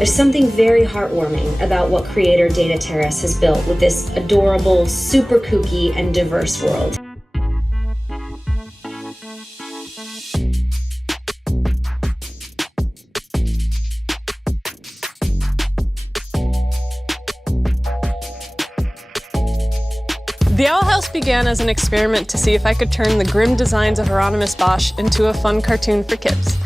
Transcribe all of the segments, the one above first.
There's something very heartwarming about what creator Dana Terrace has built with this adorable, super kooky, and diverse world. The Owl House began as an experiment to see if I could turn the grim designs of Hieronymus Bosch into a fun cartoon for kids.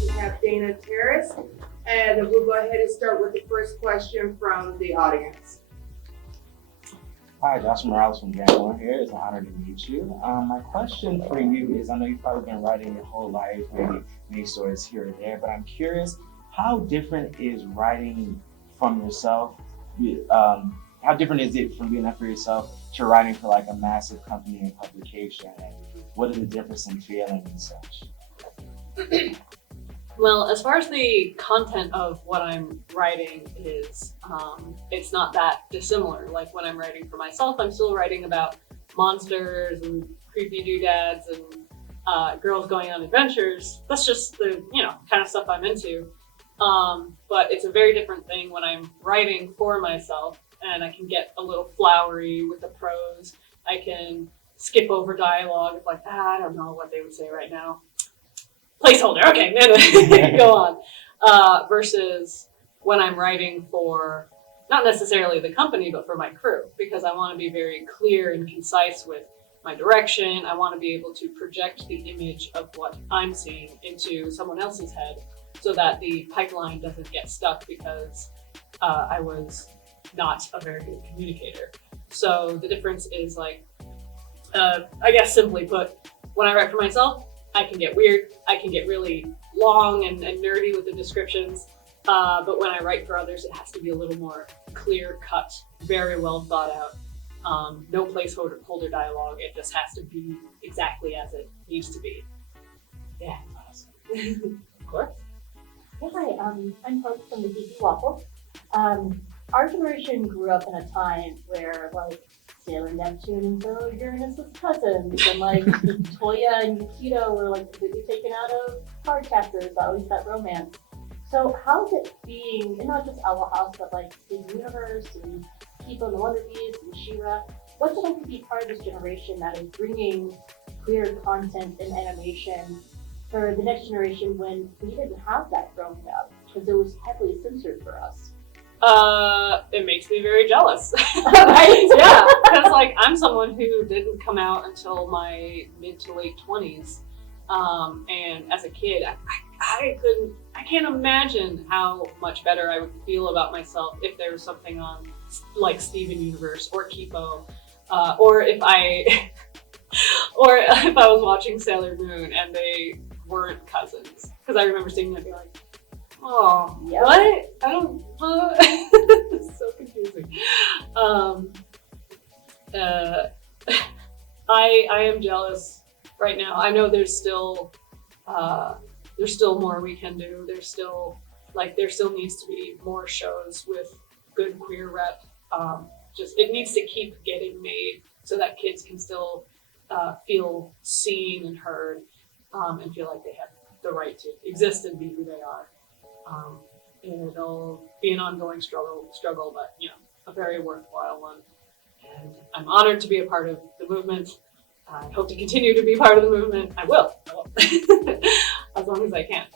We have Dana Terrace, and we'll go ahead and start with the first question from the audience. Hi, Josh Morales from Gambler here. It's an honor to meet you. My question for you is, I know you've probably been writing your whole life, maybe many stories here or there, but I'm curious, how different is writing from yourself? How different is it from doing that for yourself to writing for like a massive company and publication? And what is the difference in feeling and such? Well, as far as the content of what I'm writing is, it's not that dissimilar. Like when I'm writing for myself, I'm still writing about monsters and creepy doodads and girls going on adventures. That's just the, kind of stuff I'm into. But it's a very different thing when I'm writing for myself, and I can get a little flowery with the prose. I can skip over dialogue. It's like, I don't know what they would say right now. Placeholder, okay, go on. Versus when I'm writing for, not necessarily the company, but for my crew, because I want to be very clear and concise with my direction. I want to be able to project the image of what I'm seeing into someone else's head so that the pipeline doesn't get stuck because I was not a very good communicator. So the difference is like, I guess simply put, when I write for myself, I can get weird, I can get really long and nerdy with the descriptions, but when I write for others, it has to be a little more clear cut, very well thought out, no placeholder dialogue, it just has to be exactly as it needs to be. Yeah. Of course. Hey, hi, I'm Hope from the DP Waffle. Our generation grew up in a time where like Sailor Neptune and Sailor Uranus was cousins, and like Toya and Yukito were like completely taken out of card chapters, at least that romance. So how's it being, and not just Owl House, but like Steven Universe and Kipo and the Wonder Beast and She-Ra? What's it like to be part of this generation that is bringing queer content and animation for the next generation when we didn't have that growing up because it was heavily censored for us? It makes me very jealous. Right? Yeah, because like I'm someone who didn't come out until my mid to late 20s, and as a kid, I can't imagine how much better I would feel about myself if there was something on like Steven Universe or Kipo, or if I was watching Sailor Moon and they weren't cousins, because I remember seeing that and be like, oh, yep. What? I don't, it's so confusing. I am jealous right now. I know there's still more we can do. There still needs to be more shows with good queer rep. It needs to keep getting made so that kids can still feel seen and heard, and feel like they have the right to exist and be who they are. It'll be an ongoing struggle, but a very worthwhile one. And I'm honored to be a part of the movement. I hope to continue to be part of the movement. I will. As long as I can.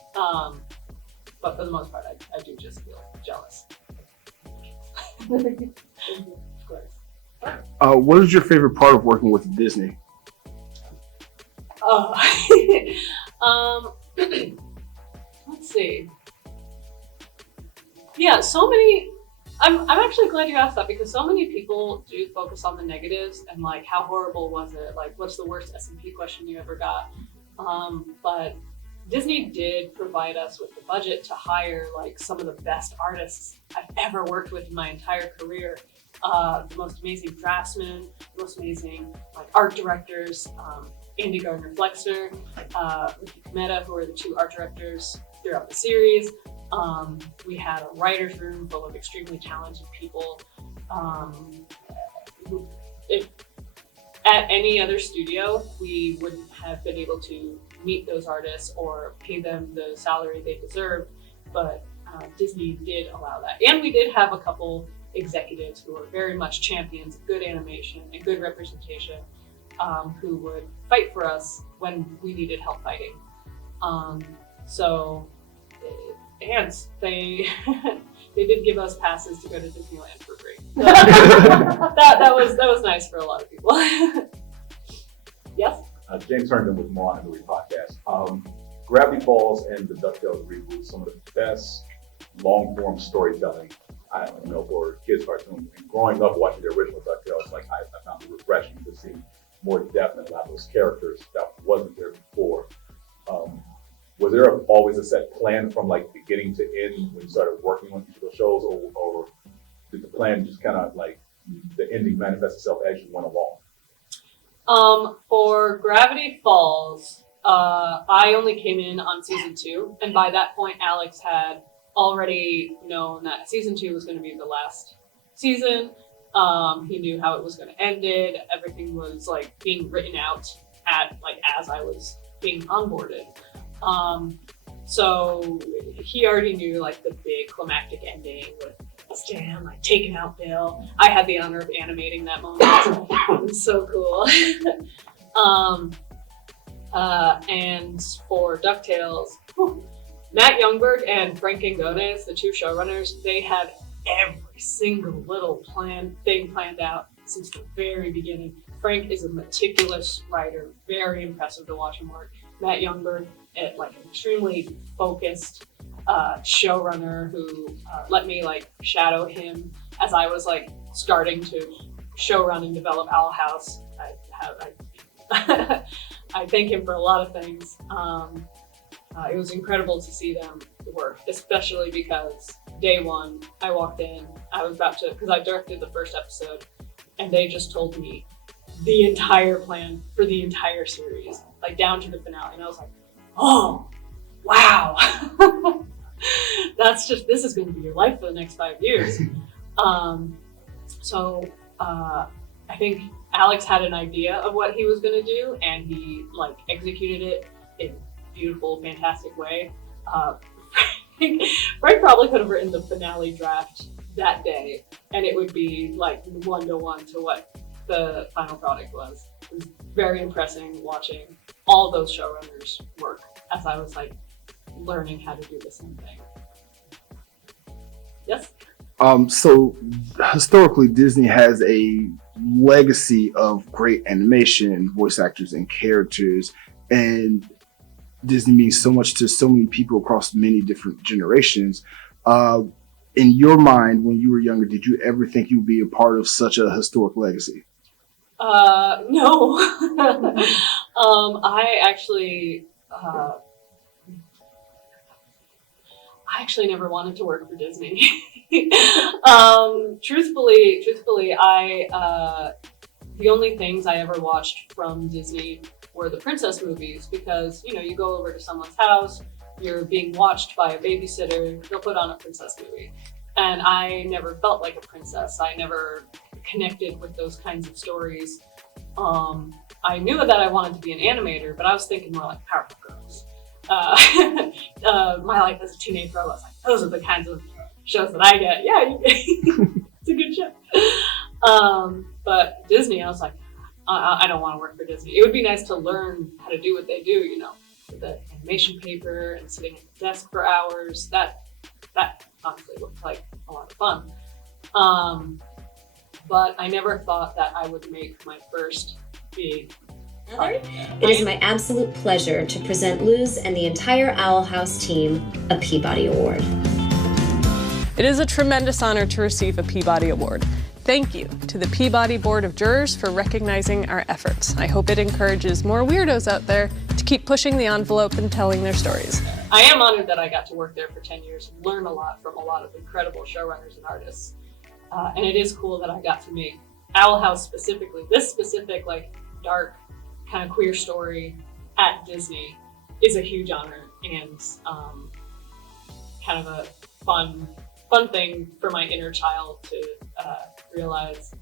But for the most part, I do just feel jealous. Of course. What is your favorite part of working with Disney? Let's see. Yeah, so many. I'm actually glad you asked that, because so many people do focus on the negatives and like how horrible was it? Like, what's the worst S&P question you ever got? But Disney did provide us with the budget to hire like some of the best artists I've ever worked with in my entire career. The most amazing draftsmen, the most amazing like art directors, Andy Gardner-Flexner, Ricky Cometa, who are the two art directors throughout the series. We had a writer's room full of extremely talented people. at any other studio, we wouldn't have been able to meet those artists or pay them the salary they deserved, but Disney did allow that. And we did have a couple executives who were very much champions of good animation and good representation, who would fight for us when we needed help fighting. And they they did give us passes to go to Disneyland for free. So that was nice for a lot of people. Yes? James Herndon with More on the podcast. Gravity Falls and the DuckTales reboot, some of the best long-form storytelling I know for kids cartoons. And growing up watching the original DuckTales, like I found it refreshing to see more depth in a lot of those characters that wasn't there before. Was there always a set plan from like beginning to end when you started working on each of those shows, or did the plan just kind of like the ending manifest itself as you went along? For Gravity Falls, I only came in on season 2, and by that point, Alex had already known that season 2 was going to be the last season. He knew how it was going to end it. Everything was like being written out as I was being onboarded. So he already knew like the big climactic ending with Stan like taking out Bill. I had the honor of animating that moment. It was so cool. And for DuckTales, Matt Youngberg and Frank Angones, the two showrunners, they had every single little thing planned out since the very beginning. Frank is a meticulous writer, very impressive to watch him work. Matt Youngberg, like an extremely focused showrunner who let me like shadow him as I was like starting to showrun and develop Owl House. I thank him for a lot of things. It was incredible to see them work, especially because day one, I walked in, I was about to, because I directed the first episode, and they just told me the entire plan for the entire series, like down to the finale. And I was like, oh, wow. This is going to be your life for the next 5 years. I think Alex had an idea of what he was going to do, and he like executed it in a beautiful, fantastic way. Frank probably could have written the finale draft that day, and it would be like 1-to-1 to what the final product was. It was very impressive watching all those showrunners work as I was like learning how to do the same thing. Yes? So historically, Disney has a legacy of great animation, voice actors, and characters, and Disney means so much to so many people across many different generations. In your mind, when you were younger, did you ever think you would be a part of such a historic legacy? No. I actually never wanted to work for Disney. Truthfully, the only things I ever watched from Disney were the princess movies, because you go over to someone's house, you're being watched by a babysitter, they'll put on a princess movie. And I never felt like a princess. I never connected with those kinds of stories. I knew that I wanted to be an animator, but I was thinking more like Powerpuff Girls. My life as a teenage girl, I was like, those are the kinds of shows that I get. Yeah, it's a good show. But Disney, I was like, I don't want to work for Disney. It would be nice to learn how to do what they do, with the animation paper and sitting at the desk for hours. That honestly looked like a lot of fun. But I never thought that I would make my first big project. It is my absolute pleasure to present Luz and the entire Owl House team a Peabody Award. It is a tremendous honor to receive a Peabody Award. Thank you to the Peabody Board of Jurors for recognizing our efforts. I hope it encourages more weirdos out there to keep pushing the envelope and telling their stories. I am honored that I got to work there for 10 years and learn a lot from a lot of incredible showrunners and artists. And it is cool that I got to make Owl House specifically, this specific like dark kind of queer story at Disney is a huge honor and kind of a fun thing for my inner child to realize.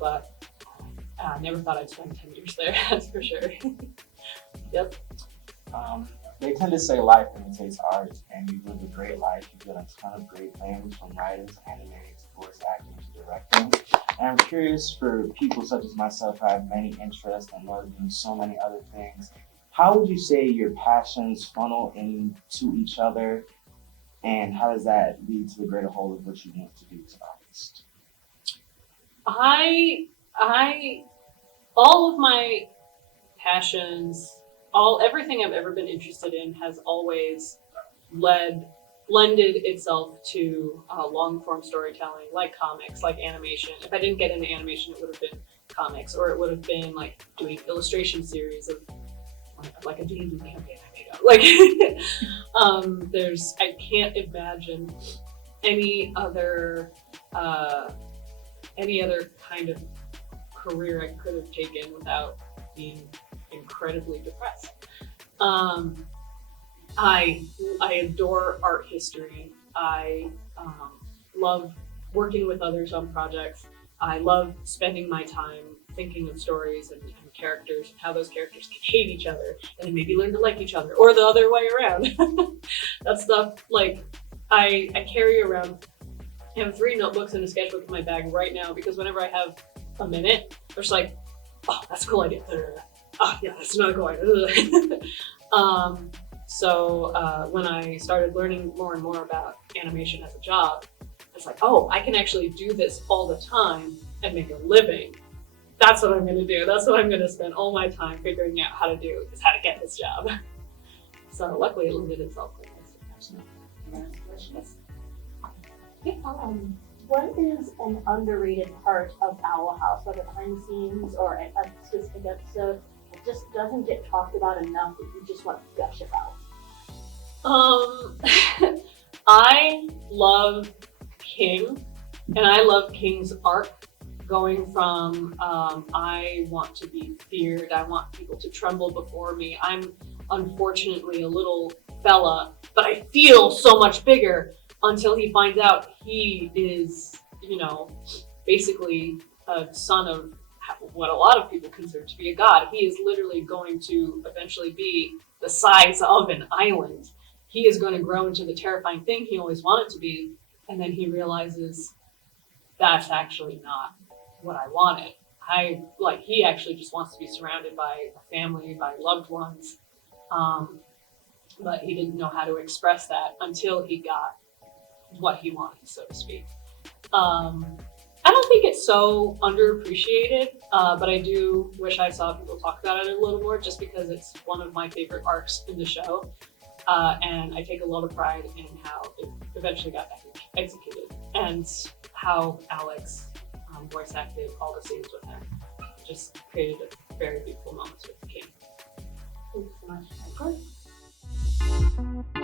But Never thought I'd spend 10 years there, that's for sure. Yep. They tend to say life imitates art, and you live a great life. You did a ton of great things, from writing to animating to voice acting to directing. And I'm curious, for people such as myself who have many interests and love doing so many other things, how would you say your passions funnel into each other, and how does that lead to the greater whole of what you want to do as an artist? All of my passions, everything I've ever been interested in has always lended itself to long form storytelling, like comics, like animation. If I didn't get into animation, it would have been comics, or it would have been like doing illustration series of like a D&D campaign I made up. Like, I can't imagine any other kind of career I could have taken without being incredibly depressed. I adore art history. I love working with others on projects. I love spending my time thinking of stories and characters, and how those characters can hate each other and then maybe learn to like each other, or the other way around. That stuff, like, I carry around, I have 3 notebooks and a sketchbook in my bag right now, because whenever I have a minute, I'm just like, oh, that's a cool idea. Oh, yeah, that's not cool idea. So when I started learning more and more about animation as a job, it's like, oh, I can actually do this all the time and make a living. That's what I'm going to do. That's what I'm going to spend all my time figuring out how to do, is how to get this job. So luckily it lended itself to this. What is an underrated part of Owl House, whether behind the scenes or a specific episode, that just doesn't get talked about enough that you just want to gush about? I love King, and I love King's arc, going from I want to be feared, I want people to tremble before me. I'm unfortunately a little fella, but I feel so much bigger, until he finds out he is, basically a son of what a lot of people consider to be a god. He is literally going to eventually be the size of an island. He is going to grow into the terrifying thing he always wanted to be, and then he realizes that's actually not what I wanted. He actually just wants to be surrounded by a family, by loved ones, but he didn't know how to express that until he got what he wanted, so to speak. I don't think it's so underappreciated, but I do wish I saw people talk about it a little more, just because it's one of my favorite arcs in the show, and I take a lot of pride in how it eventually got executed, and how Alex voice acted all the scenes with him. Just created a very beautiful moments with the King. Thanks so much.